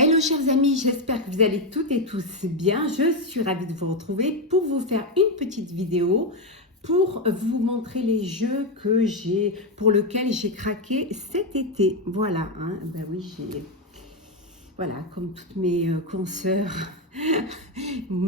Hello chers amis, j'espère que vous allez toutes et tous bien. Je suis ravie de vous retrouver pour vous faire une petite vidéo pour vous montrer les jeux pour lesquels j'ai craqué cet été. Voilà, hein. Ben oui, voilà, comme toutes mes consoeurs,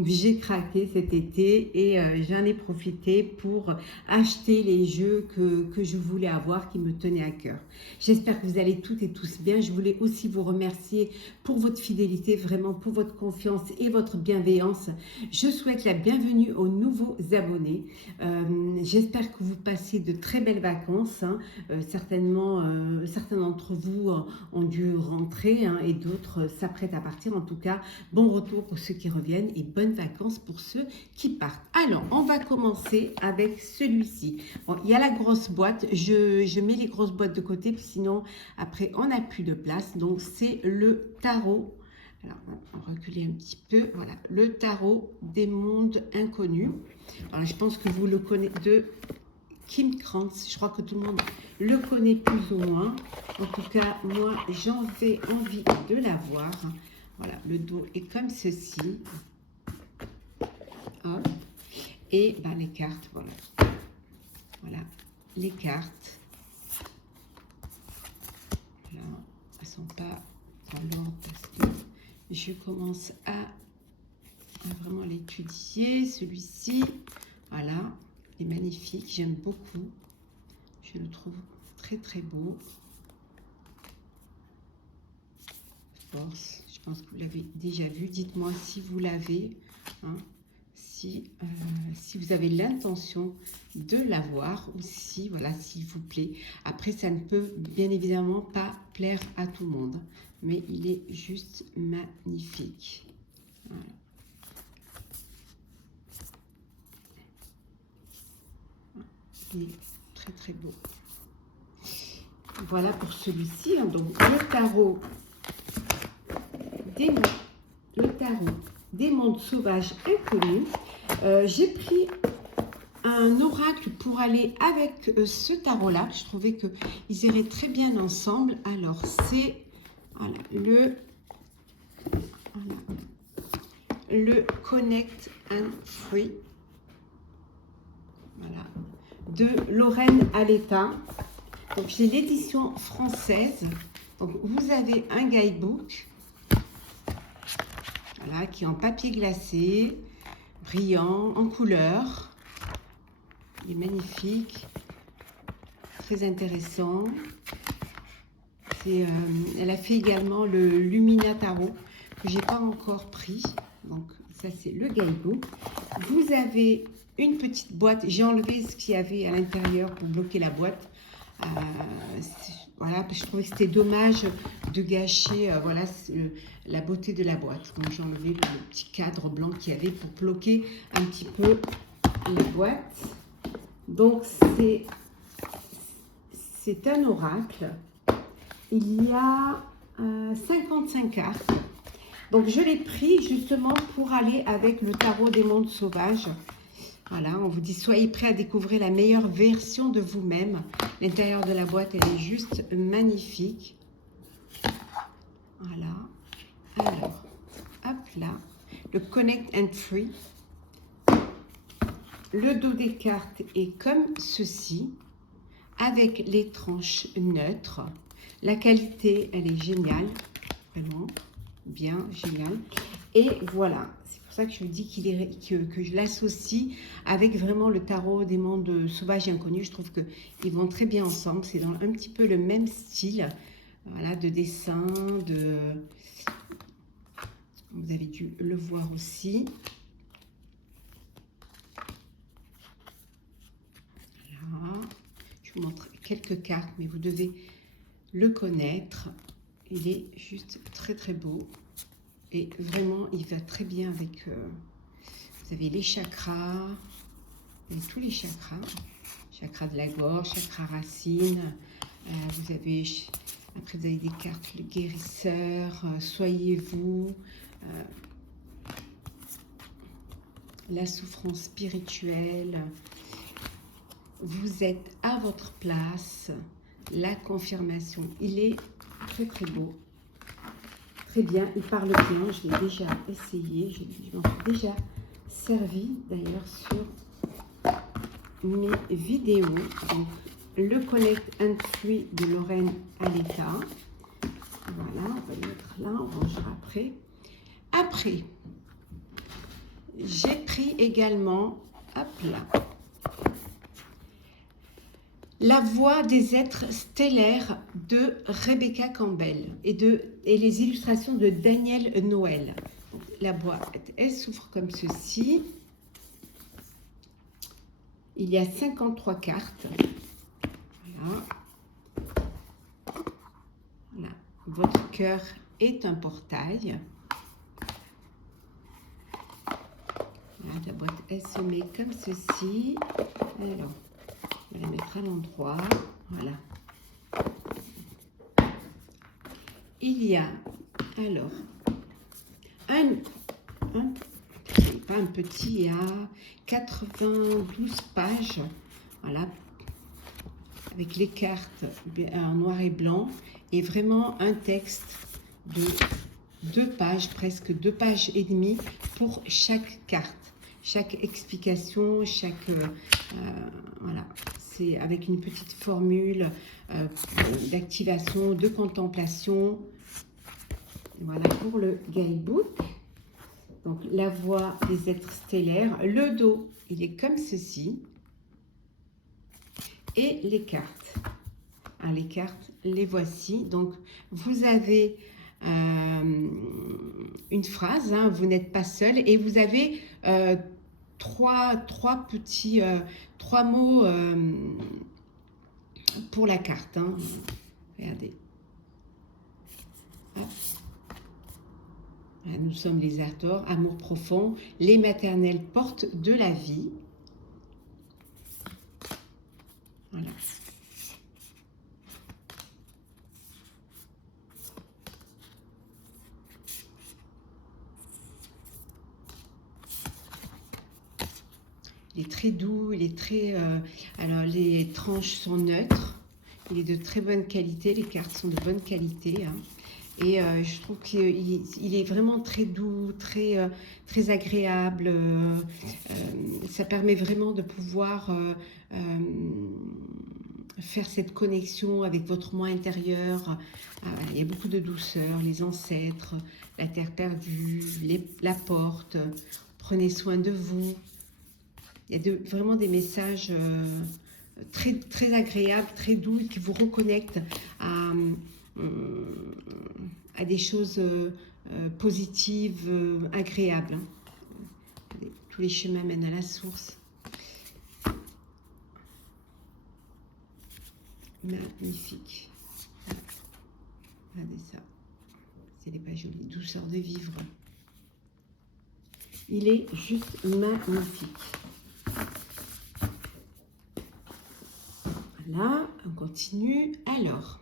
j'ai craqué cet été et j'en ai profité pour acheter les jeux que je voulais avoir, qui me tenaient à cœur. J'espère que vous allez toutes et tous bien. Je voulais aussi vous remercier pour votre fidélité, vraiment pour votre confiance et votre bienveillance. Je souhaite la bienvenue aux nouveaux abonnés. J'espère que vous passez de très belles vacances. Hein. Certainement, certains d'entre vous ont dû rentrer, hein, et d'autres s'apprêtent à partir. En tout cas, bon retour pour ceux qui reviennent et bonnes vacances pour ceux qui partent. Alors, on va commencer avec celui-ci. Bon, il y a la grosse boîte. Je mets les grosses boîtes de côté, sinon après on n'a plus de place. Donc, c'est le tarot. Alors, on va reculer un petit peu. Voilà, le tarot des mondes inconnus. Alors, je pense que vous le connaissez de Kim Krantz. Je crois que tout le monde le connaît plus ou moins. En tout cas, moi, j'en vais envie de la voir. Voilà, le dos est comme ceci. Hop. Et ben, les cartes, voilà. Voilà, les cartes. Là, elles ne sont pas dans l'ordre parce que je commence à vraiment l'étudier. Celui-ci, voilà, est magnifique. J'aime beaucoup. Je le trouve très très beau. Force, je pense que vous l'avez déjà vu. Dites-moi si vous l'avez, hein, si vous avez l'intention de l'avoir ou si, voilà, s'il vous plaît. Après, ça ne peut bien évidemment pas plaire à tout le monde, mais il est juste magnifique. Voilà. Il est très très beau. Voilà pour celui-ci, hein, donc le tarot des mondes sauvages inconnus. J'ai pris un oracle pour aller avec ce tarot-là. Je trouvais qu'ils iraient très bien ensemble. Alors, c'est voilà, le Connect and Free. Voilà, de Lorraine Aletta. Donc, j'ai l'édition française. Donc, vous avez un guidebook. Voilà, qui est en papier glacé, brillant, en couleur. Il est magnifique, très intéressant. Elle a fait également le Lumina Tarot, que je n'ai pas encore pris. Donc, ça, c'est le guidebook. Vous avez une petite boîte. J'ai enlevé ce qu'il y avait à l'intérieur pour bloquer la boîte. Voilà, je trouvais que c'était dommage de gâcher voilà, la beauté de la boîte. Donc j'ai enlevé le petit cadre blanc qu'il y avait pour bloquer un petit peu la boîte. Donc c'est un oracle. Il y a 55 cartes. Donc je l'ai pris justement pour aller avec le tarot des mondes sauvages. Voilà, on vous dit, soyez prêts à découvrir la meilleure version de vous-même. L'intérieur de la boîte, elle est juste magnifique. Voilà. Alors, hop là. Le Connect and Free. Le dos des cartes est comme ceci, avec les tranches neutres. La qualité, elle est géniale. Vraiment, bien, génial. Et voilà. C'est pour ça que je vous dis que je l'associe avec vraiment le tarot des mondes sauvages et inconnus. Je trouve qu'ils vont très bien ensemble. C'est dans un petit peu le même style, voilà, de dessin. Vous avez dû le voir aussi. Voilà. Je vous montre quelques cartes, mais vous devez le connaître. Il est juste très très beau. Et vraiment, il va très bien avec... vous avez les chakras, tous les chakras. Chakra de la gorge, chakra racine. Vous avez... Après, vous avez des cartes, le guérisseur, soyez-vous. La souffrance spirituelle. Vous êtes à votre place. La confirmation. Il est très très beau. Très bien, il parle bien, je l'ai déjà essayé, je m'en suis déjà servi d'ailleurs sur mes vidéos. Donc, le Connect and Free de Lorraine Aletta. Voilà, on va le mettre là, on rangera après. Après, j'ai pris également, hop là, La voix des êtres stellaires de Rebecca Campbell et les illustrations de Daniel Noël. La boîte, elle s'ouvre comme ceci. Il y a 53 cartes. Voilà. Voilà. Votre cœur est un portail. Voilà, la boîte, elle se met comme ceci. Alors, on va la mettre à l'endroit. Voilà. Il y a alors pas un petit, il y a 92 pages. Voilà. Avec les cartes en noir et blanc. Et vraiment un texte de 2 pages, presque 2 pages et demie pour chaque carte. Chaque explication, voilà, c'est avec une petite formule d'activation, de contemplation. Voilà pour le guidebook. Donc la voix des êtres stellaires, le dos, il est comme ceci. Et les cartes. Ah, les cartes, les voici. Donc vous avez une phrase, hein, vous n'êtes pas seul, et vous avez trois mots pour la carte. Hein. Regardez. Hop. Nous sommes les acteurs, amour profond, les maternelles portes de la vie. Voilà. Il est très doux, il est très... alors, les tranches sont neutres. Il est de très bonne qualité, les cartes sont de bonne qualité. Hein. Et je trouve qu'il est vraiment très doux, très agréable. Ça permet vraiment de pouvoir faire cette connexion avec votre moi intérieur. Il y a beaucoup de douceur, les ancêtres, la terre perdue, la porte. Prenez soin de vous. Il y a vraiment des messages très agréables, très doux, qui vous reconnectent à des choses positives, agréables. Tous les chemins mènent à la source. Magnifique. Regardez ça. C'est pas joli. Douceur de vivre. Il est juste magnifique. Voilà, on continue. Alors,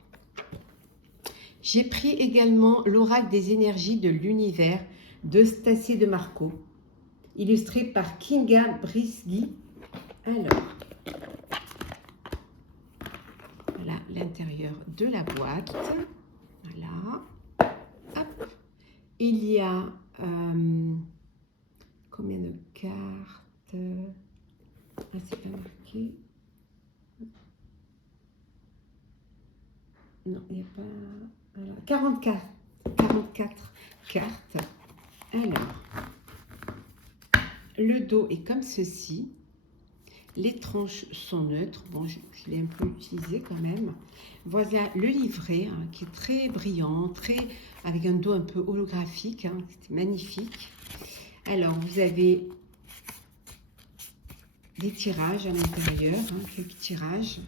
j'ai pris également l'oracle des énergies de l'univers de Stacie de Marco, illustré par Kinga Brisgui. Alors, voilà l'intérieur de la boîte. Voilà. Hop. Il y a combien de cartes? Ah, c'est pas marqué. Non, il n'y a pas... Alors, 44 cartes. Alors, le dos est comme ceci. Les tranches sont neutres. Bon, je l'ai un peu utilisé quand même. Voilà le livret hein, qui est très brillant, avec un dos un peu holographique. Hein, c'est magnifique. Alors, vous avez des tirages à l'intérieur, hein, quelques tirages.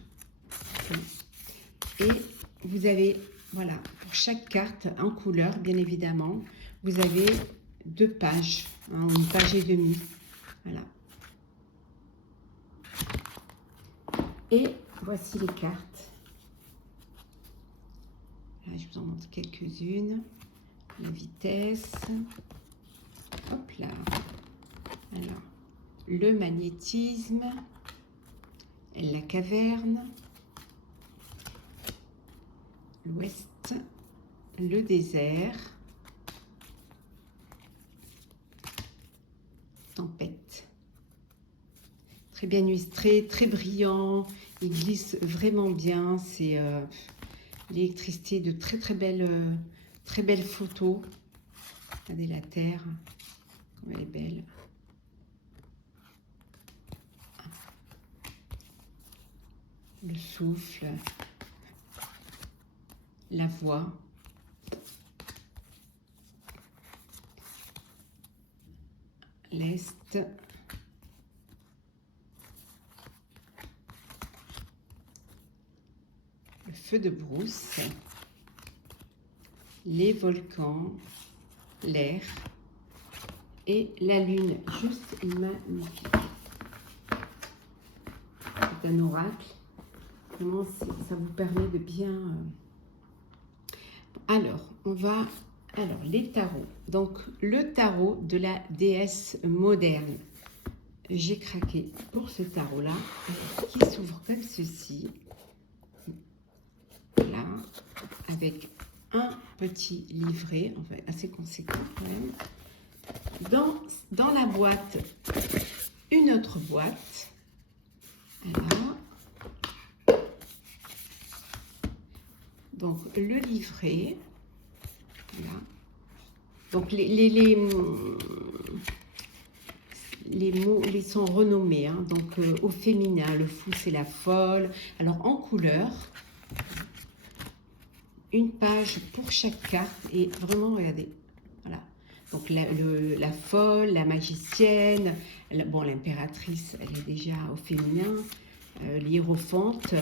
Et vous avez, voilà, pour chaque carte en couleur, bien évidemment, vous avez 2 pages, hein, une page et demie. Voilà. Et voici les cartes. Là, je vous en montre quelques-unes. La vitesse. Hop là. Alors, le magnétisme. La caverne. L'ouest. Le désert. Tempête. Très bien illustré, très brillant. Il glisse vraiment bien. C'est l'électricité de très belles photos. Regardez la terre, comme elle est belle. Le souffle, la voix. L'Est. Le feu de brousse. Les volcans. L'air. Et la lune, juste magnifique. C'est un oracle. Vraiment, ça vous permet de bien... Alors, on va... Alors, les tarots. Donc, le tarot de la déesse moderne. J'ai craqué pour ce tarot-là, qui s'ouvre comme ceci. Là, avec un petit livret, enfin assez conséquent quand même. Dans la boîte, une autre boîte. Voilà. Donc, le livret. Voilà. Donc, les mots sont renommés. Hein. Donc, au féminin, le fou, c'est la folle. Alors, en couleur, une page pour chaque carte. Et vraiment, regardez. Voilà. Donc, la folle, la magicienne. Bon, l'impératrice, elle est déjà au féminin. L'hiérophante.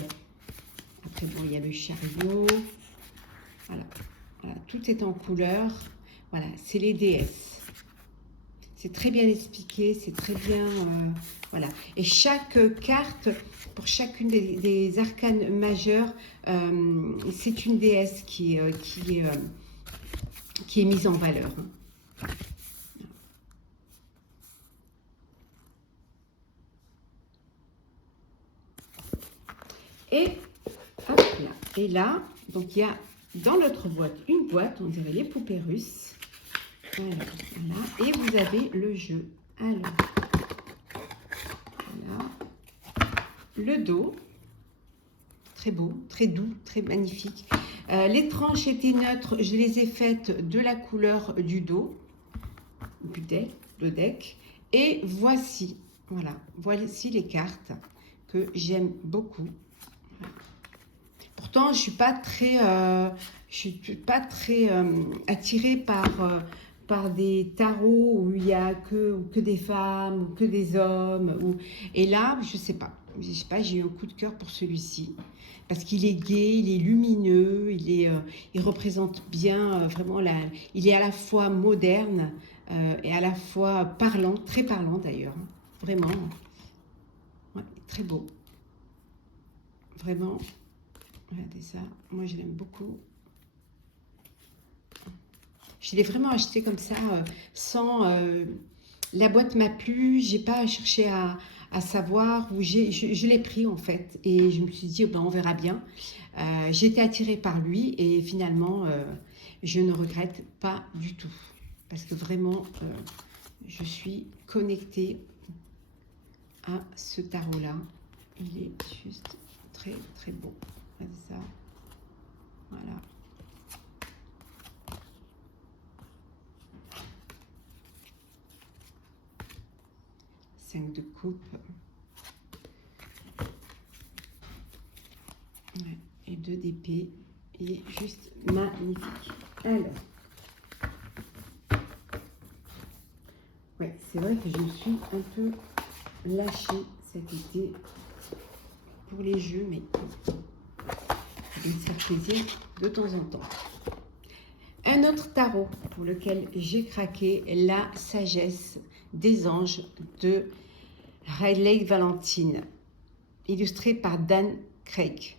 Après, bon, il y a le chariot. Voilà. Voilà, tout est en couleur. Voilà, c'est les déesses. C'est très bien expliqué, c'est très bien... voilà. Et chaque carte, pour chacune des arcanes majeures, c'est une déesse qui est mise en valeur. Et, hop là. Et là, donc il y a... Dans l'autre boîte, une boîte, on dirait les poupées russes. Voilà, voilà. Et vous avez le jeu. Alors, voilà. Le dos, très beau, très doux, très magnifique. Les tranches étaient neutres, je les ai faites de la couleur du dos, du deck. Et voici, voilà, voici les cartes que j'aime beaucoup. Voilà. Pourtant, je suis pas très attirée par des tarots où il y a que des femmes ou que des hommes. Et là, je sais pas, j'ai eu un coup de cœur pour celui-ci parce qu'il est gai, il est lumineux, il représente bien vraiment il est à la fois moderne et à la fois parlant, très parlant d'ailleurs, hein, vraiment, ouais, très beau, vraiment. Regardez ça, moi je l'aime beaucoup. Je l'ai vraiment acheté comme ça, sans... la boîte m'a plu, j'ai pas cherché à savoir, où je l'ai pris en fait. Et je me suis dit, oh ben, on verra bien. J'étais attirée par lui et finalement, je ne regrette pas du tout. Parce que vraiment, je suis connectée à ce tarot-là. Il est juste très beau. Regardez ça. Voilà. Cinq de coupe. Ouais. Et 2 d'épée. Il est juste magnifique. Alors. Ouais, c'est vrai que je me suis un peu lâchée cet été pour les jeux, mais je vais me faire plaisir de temps en temps. Un autre tarot pour lequel j'ai craqué, la sagesse des anges de Riley Valentine, illustré par Dan Craig.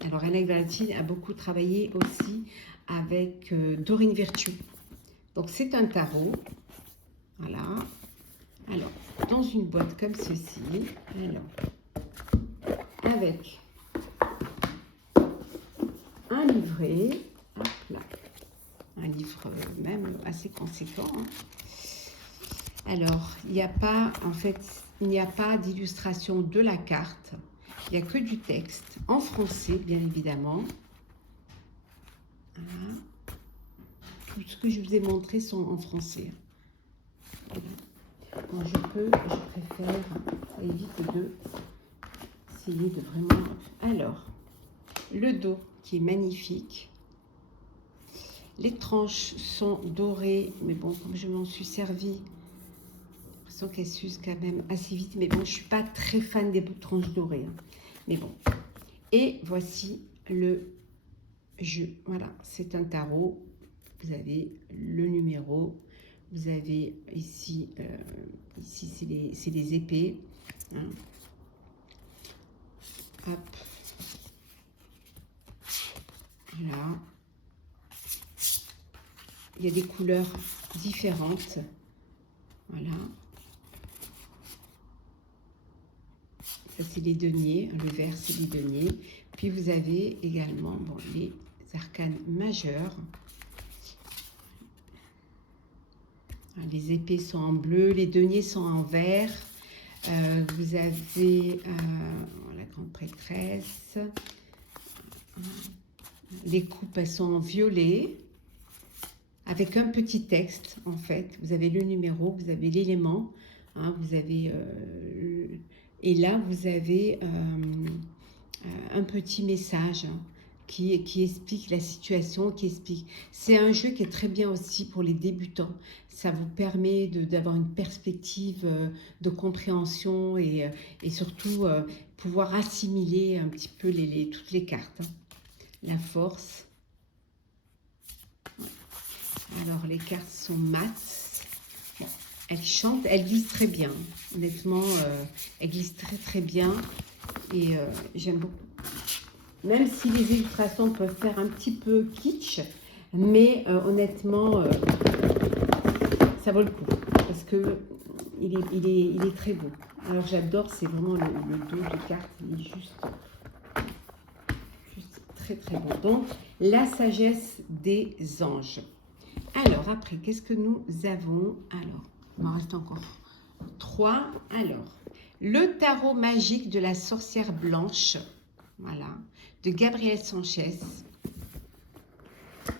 Alors, Riley Valentine a beaucoup travaillé aussi avec Dorine Virtue. Donc, c'est un tarot. Voilà. Alors, dans une boîte comme ceci. Alors, avec un livret. Hop là. Un livre même assez conséquent. Hein. Alors, il n'y a pas, en fait, il n'y a pas d'illustration de la carte. Il n'y a que du texte, en français, bien évidemment. Voilà. Tout ce que je vous ai montré sont en français. Voilà. Quand je peux, je préfère, ça évite de essayer de vraiment... Alors, le dos qui est magnifique. Les tranches sont dorées, mais bon, comme je m'en suis servi, j'ai l'impression qu'elles s'usent quand même assez vite. Mais bon, je ne suis pas très fan des tranches dorées. Hein. Mais bon. Et voici le jeu. Voilà, c'est un tarot. Vous avez le numéro. Vous avez ici, ici c'est les épées. Hein. Hop. Voilà. Il y a des couleurs différentes. Voilà. Ça, c'est les deniers. Le vert, c'est les deniers. Puis, vous avez également bon, les arcanes majeurs. Les épées sont en bleu, les deniers sont en vert. Vous avez la grande prêtresse. Les coupes, elles sont en violet. Avec un petit texte, en fait. Vous avez le numéro, vous avez l'élément. Hein, vous avez... et là, vous avez un petit message qui explique la situation, qui explique. C'est un jeu qui est très bien aussi pour les débutants. Ça vous permet d'avoir une perspective de compréhension et surtout pouvoir assimiler un petit peu toutes les cartes. Hein. La force. Alors, les cartes sont mates. Bon, elles chantent, elles glissent très bien. Honnêtement, elles glissent très très bien. Et j'aime beaucoup. Même si les illustrations peuvent faire un petit peu kitsch, mais honnêtement, ça vaut le coup. Parce que il est très beau. Alors j'adore, c'est vraiment le dos de carte, il est juste très très beau. Donc, la sagesse des anges. Alors, après, qu'est-ce que nous avons? Alors, il m'en reste encore 3. Alors, le tarot magique de la sorcière blanche. Voilà, de Gabriel Sanchez.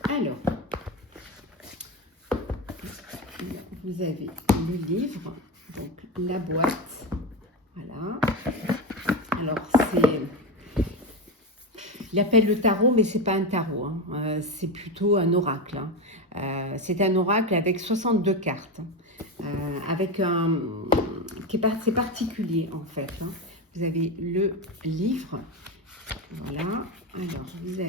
Alors, vous avez le livre, donc la boîte. Voilà. Alors, c'est... Il appelle le tarot, mais c'est pas un tarot. Hein. C'est plutôt un oracle. Hein. C'est un oracle avec 62 cartes. Avec un... C'est particulier, en fait. Hein. Vous avez le livre. Voilà. Alors, vous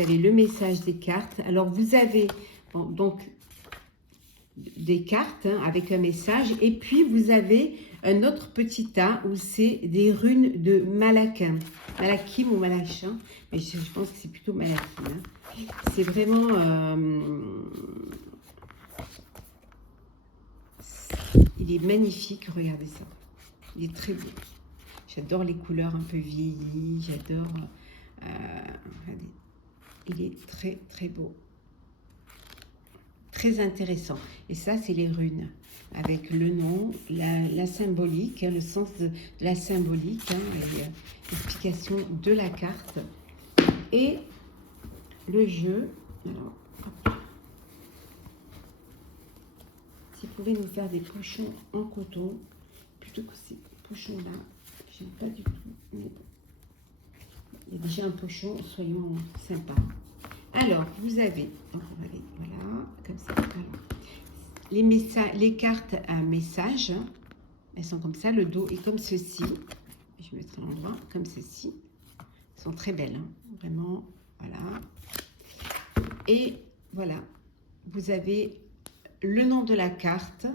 avez le message des cartes. Alors, vous avez bon, donc des cartes hein, avec un message. Et puis, vous avez un autre petit tas où c'est des runes de Malakim. Malakim ou Malachin. Mais je pense que c'est plutôt Malakim. Hein. C'est vraiment... il est magnifique. Regardez ça. Il est très beau. J'adore les couleurs un peu vieillies. J'adore... regardez. Il est très, très beau. Très intéressant. Et ça, c'est les runes. Avec le nom, la symbolique, hein, le sens de la symbolique, hein, et l'explication de la carte. Et le jeu. Alors, hop. Si vous pouvez nous faire des pochons en coton, plutôt que ces pochons-là, j'aime pas du tout. Mais bon. Il y a déjà un pochon, soyons sympas. Alors, vous avez, voilà, comme ça. Alors, les cartes à message, elles sont comme ça. Le dos est comme ceci. Je vais mettre à l'endroit, comme ceci. Elles sont très belles, hein, vraiment. Voilà. Et voilà, vous avez le nom de la carte,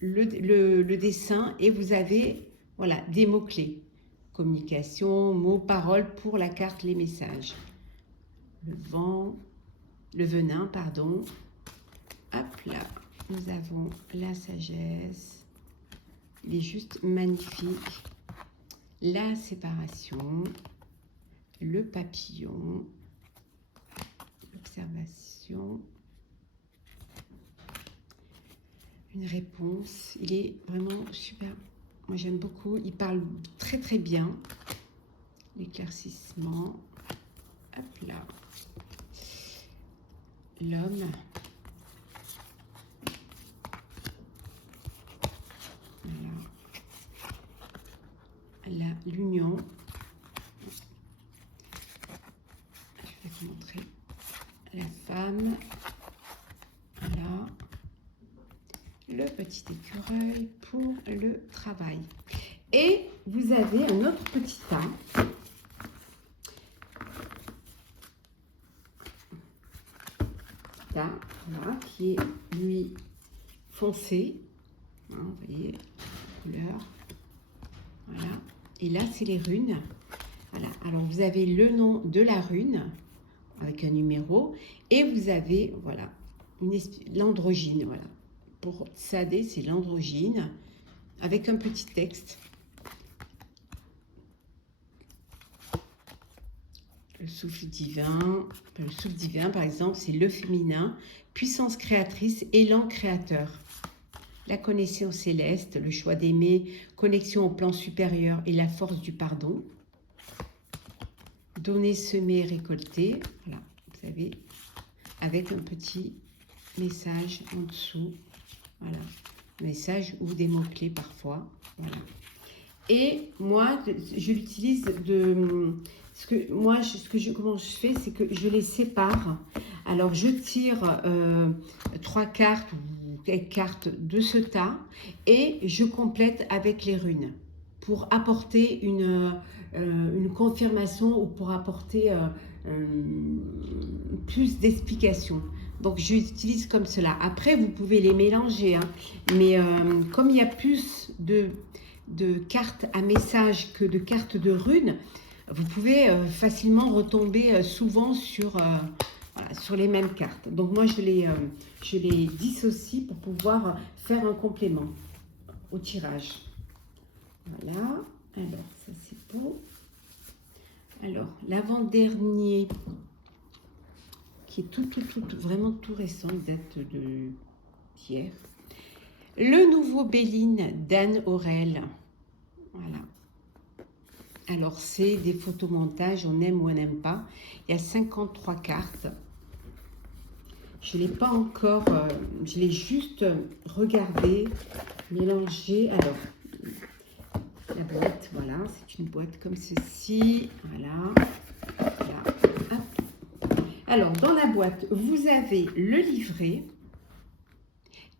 le dessin, et vous avez, voilà, des mots-clés. Communication, mots, paroles pour la carte, les messages. Le vent, le venin, pardon. Hop là, nous avons la sagesse. Il est juste magnifique. La séparation, le papillon, l'observation, une réponse. Il est vraiment super. Moi, j'aime beaucoup. Il parle très, très bien. L'éclaircissement. Hop là. L'homme. Voilà. L'union. Je vais vous montrer. La femme. Voilà. Le petit écureuil pour le travail. Et vous avez un autre petit tas. Voilà, qui est lui foncé. Hein, vous voyez, la couleur. Voilà. Et là, c'est les runes. Voilà. Alors, vous avez le nom de la rune avec un numéro. Et vous avez, voilà, l'androgyne. Voilà. Pour Tsadé, c'est l'androgyne avec un petit texte. Le souffle divin, par exemple, c'est le féminin, puissance créatrice, élan créateur. La connaissance céleste, le choix d'aimer, connexion au plan supérieur et la force du pardon. Donner, semer, récolter. Voilà, vous savez, avec un petit message en dessous. Voilà, un message ou des mots-clés parfois. Voilà. Et moi, je l'utilise de... Comment je fais, c'est que je les sépare. Alors, je tire 3 cartes ou quelques cartes de ce tas et je complète avec les runes pour apporter une confirmation ou pour apporter plus d'explications. Donc, j'utilise comme cela. Après, vous pouvez les mélanger, hein, mais comme il y a plus de cartes à message que de cartes de runes, vous pouvez facilement retomber souvent sur les mêmes cartes. Donc moi, je les dissocie pour pouvoir faire un complément au tirage. Voilà. Alors, ça c'est beau. Alors, l'avant-dernier, qui est vraiment tout récent, il date d'hier. Le nouveau Béline d'Anne Aurel. Voilà. Alors, c'est des photomontages, on aime ou on n'aime pas. Il y a 53 cartes. Je ne l'ai pas encore, je l'ai juste regardé, mélangé. Alors, la boîte, voilà, c'est une boîte comme ceci. Voilà. Voilà. Hop. Alors, dans la boîte, vous avez le livret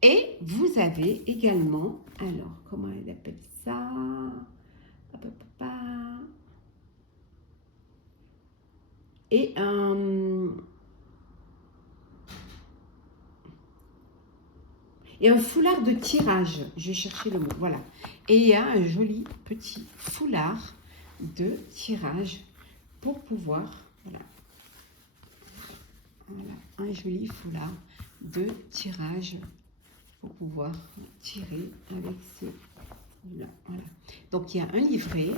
et vous avez également, alors, comment elle appelle ça? Et un foulard de tirage. Je vais chercher le mot. Voilà. Et il y a un joli petit foulard de tirage pour pouvoir. Voilà. Voilà. Un joli foulard de tirage pour pouvoir tirer avec ce. Là, voilà. Donc il y a un livret.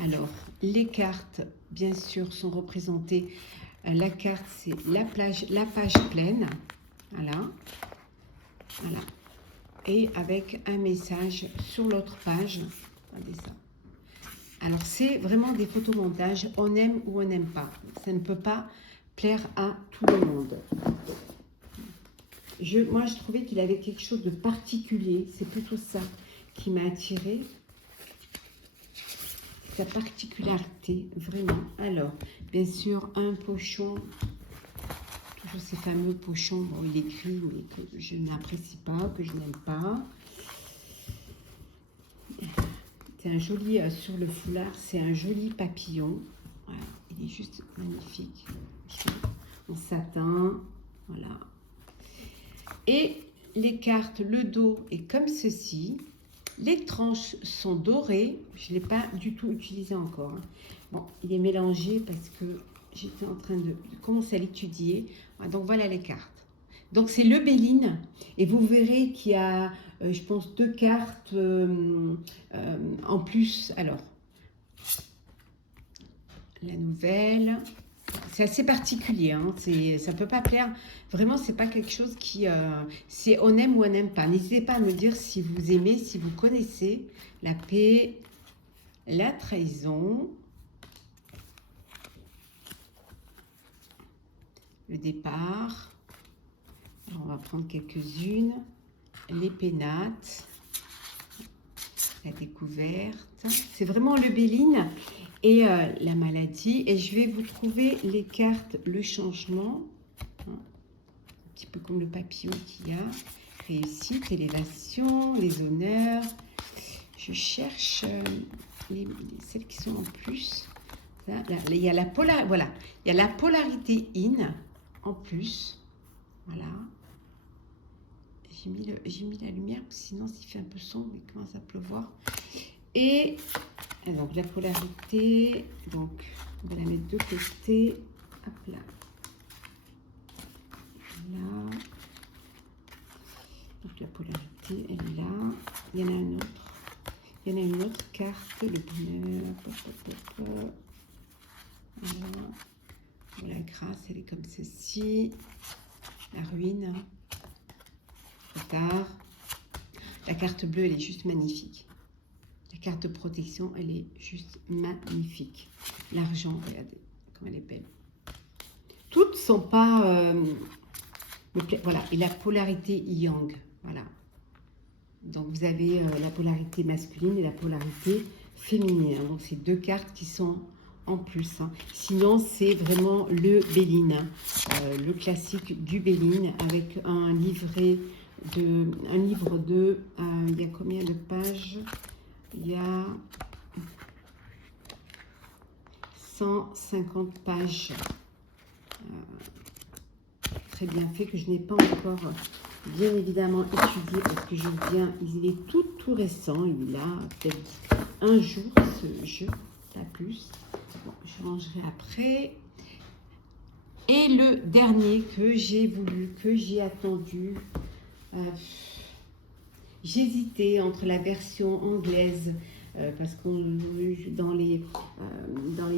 Alors les cartes, bien sûr, sont représentées. La carte, c'est la page pleine. Voilà. Voilà. Et avec un message sur l'autre page. Regardez ça. Alors c'est vraiment des photomontages. On aime ou on n'aime pas. Ça ne peut pas plaire à tout le monde. Moi, je trouvais qu'il avait quelque chose de particulier. C'est plutôt ça qui m'a attirée. Sa particularité, vraiment. Alors, bien sûr, un pochon. Toujours ces fameux pochons. Bon, il est gris, mais que je n'apprécie pas, que je n'aime pas. C'est un joli, sur le foulard, c'est un joli papillon. Voilà, il est juste magnifique. En satin, voilà. Et les cartes, le dos est comme ceci. Les tranches sont dorées. Je ne l'ai pas du tout utilisé encore. Bon, il est mélangé parce que j'étais en train de commencer à l'étudier. Donc, voilà les cartes. Donc, c'est le Béline. Et vous verrez qu'il y a, je pense, 2 cartes en plus. Alors, la nouvelle. c'est assez particulier, hein. Ça peut pas plaire. Vraiment, c'est pas quelque chose qui... c'est on aime ou on n'aime pas. N'hésitez pas à me dire si vous aimez, si vous connaissez la paix, la trahison, le départ. Alors, on va prendre quelques-unes. Les pénates, la découverte. C'est vraiment le Béline et la maladie. Et je vais vous trouver les cartes, le changement. Un petit peu comme le papillon qu'il y a. Réussite, élévation, les honneurs. Je cherche celles qui sont en plus. Là, il y a la voilà, il y a la polarité in en plus. Voilà. J'ai mis la lumière, sinon s'il fait un peu sombre, il commence à pleuvoir. Et donc la polarité, donc on va la mettre de côté. Hop là. Là. Donc la polarité, elle est là. Il y en a un autre. Il y en a une autre carte, le bonheur. Voilà. La grâce, elle est comme ceci. La ruine. Tard. La carte bleue, elle est juste magnifique. La carte de protection, elle est juste magnifique. L'argent, regardez comme elle est belle. Toutes sont pas... voilà, et la polarité yang, voilà. Donc vous avez la polarité masculine et la polarité féminine. Donc c'est deux cartes qui sont en plus. Hein. Sinon, c'est vraiment le Béline, le classique du Béline avec un livret... un livre de, il y a combien de pages? Il y a 150 pages. Très bien fait, que je n'ai pas encore bien évidemment étudié parce que je viens, il est tout récent, il a peut-être un jour ce jeu, pas plus. Bon, je rangerai après. Et le dernier que j'ai voulu, que j'ai attendu, j'hésitais entre la version anglaise parce que dans les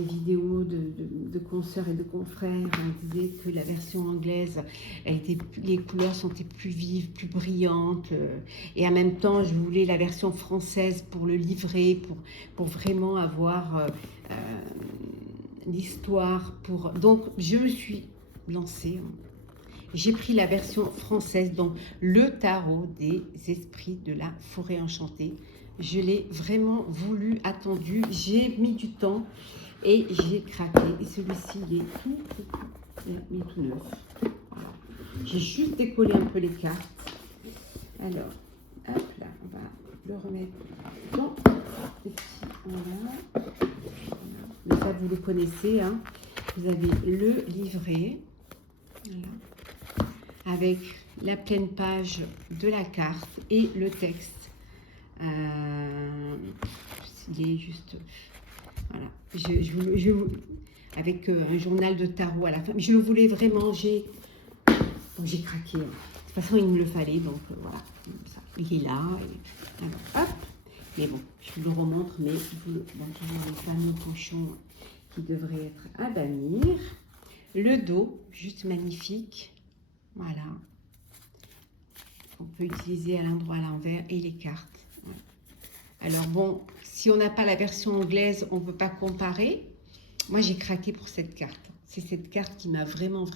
vidéos de consoeurs et de confrères, on disait que la version anglaise, les couleurs sont plus vives, plus brillantes. Et en même temps, je voulais la version française pour le livret, pour vraiment avoir l'histoire. Donc, je me suis lancée. J'ai pris la version française, donc le tarot des esprits de la forêt enchantée. Je l'ai vraiment voulu, attendu. J'ai mis du temps et j'ai craqué. Et celui-ci, il est tout neuf. Voilà. J'ai juste décollé un peu les cartes. Alors, hop là, on va le remettre dans le petit. Voilà. Mais ça, vous le connaissez. Hein. Vous avez le livret. Voilà. Avec la pleine page de la carte et le texte. Il est juste... Voilà. Avec un journal de tarot à la fin. Je le voulais vraiment, j'ai craqué. De toute façon, il me le fallait, donc voilà. Ça. Il est là. Et, alors, hop. Mais bon, je vous le remontre, mais toujours les fameux pochons qui devraient être à bannir. Le dos, juste magnifique. Voilà. On peut utiliser à l'endroit à l'envers et les cartes. Voilà. Alors bon, si on n'a pas la version anglaise, on ne peut pas comparer. Moi, j'ai craqué pour cette carte. C'est cette carte qui m'a vraiment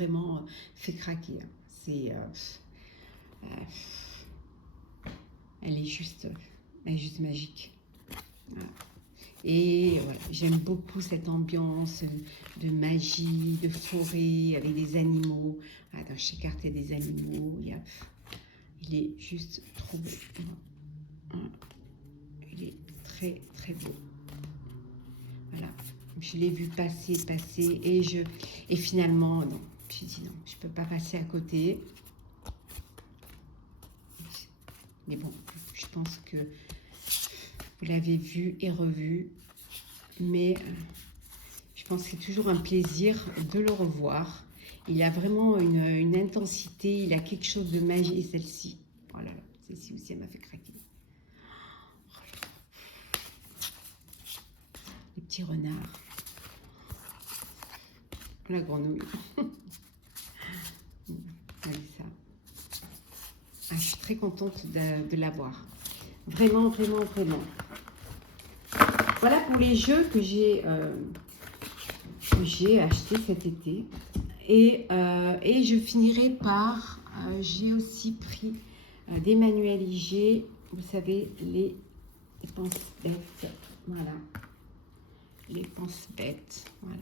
fait craquer. C'est, elle est juste magique. Voilà. Et voilà, j'aime beaucoup cette ambiance de magie, de forêt, avec des animaux. Voilà, dans chaque carte, il y a des animaux. Il est juste trop beau. Voilà. Il est très beau. Voilà. Je l'ai vu passer et finalement, non. Je dis non, je ne peux pas passer à côté. Mais bon, je pense que vous l'avez vu et revu. Mais je pense que c'est toujours un plaisir de le revoir. Il a vraiment une intensité, il a quelque chose de magique. Et celle-ci, voilà, celle-ci aussi, elle m'a fait craquer. Les petits renards. La grenouille. Allez, ça. Ah, je suis très contente de l'avoir. Vraiment, vraiment, vraiment. Voilà pour les jeux que j'ai achetés cet été. Et je finirai par... j'ai aussi pris des manuels IG. Vous savez, les pense-bêtes. Voilà. Les pense-bêtes. Voilà.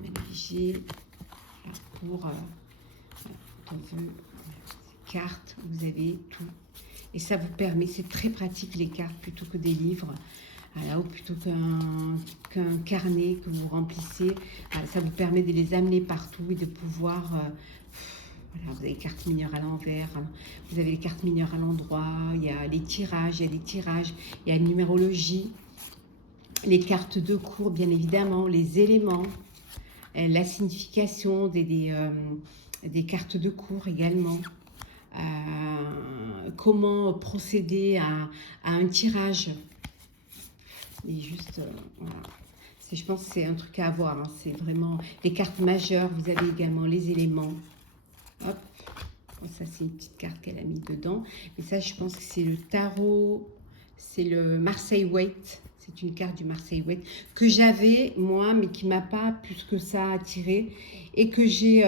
Manuel IG. Pour... quand on veut... cartes, vous avez tout. Et ça vous permet, c'est très pratique les cartes plutôt que des livres. Voilà, ou plutôt qu'un carnet que vous remplissez. Voilà, ça vous permet de les amener partout et de pouvoir... voilà, vous avez les cartes mineures à l'envers, vous avez les cartes mineures à l'endroit, il y a les tirages, il y a des tirages, il y a la numérologie, les cartes de cours, bien évidemment, les éléments, la signification des cartes de cours également. Comment procéder à un tirage. Et juste, voilà. Je pense que c'est un truc à avoir. Hein. C'est vraiment les cartes majeures. Vous avez également les éléments. Hop. Oh, ça, c'est une petite carte qu'elle a mis dedans. Et ça, je pense que c'est le tarot. C'est le Marseille Waite. C'est une carte du Marseille Waite que j'avais, moi, mais qui ne m'a pas plus que ça attiré. Et que j'ai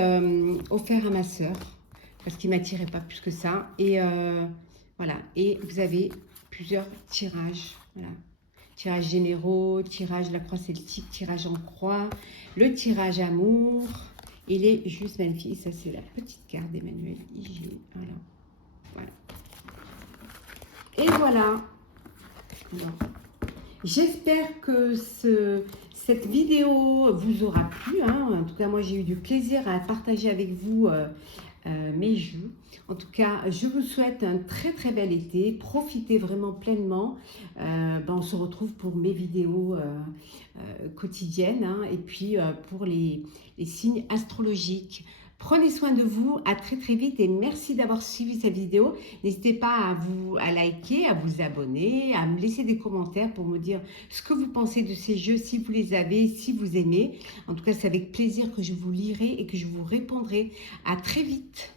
offert à ma sœur. Parce qu'il ne m'attirait pas plus que ça. Et voilà. Et vous avez plusieurs tirages. Voilà. Tirage généraux, tirage la croix celtique, tirage en croix, le tirage amour. Il est juste magnifique. Ça, c'est la petite carte d'Emmanuel IG. Voilà. Et voilà. J'espère que cette vidéo vous aura plu. Hein. En tout cas, moi, j'ai eu du plaisir à partager avec vous mes jeux. En tout cas, je vous souhaite un très très bel été. Profitez vraiment pleinement. On se retrouve pour mes vidéos quotidiennes, hein, et puis pour les signes astrologiques. Prenez soin de vous, à très très vite et merci d'avoir suivi cette vidéo. N'hésitez pas à liker, à vous abonner, à me laisser des commentaires pour me dire ce que vous pensez de ces jeux, si vous les avez, si vous aimez. En tout cas, c'est avec plaisir que je vous lirai et que je vous répondrai. À très vite.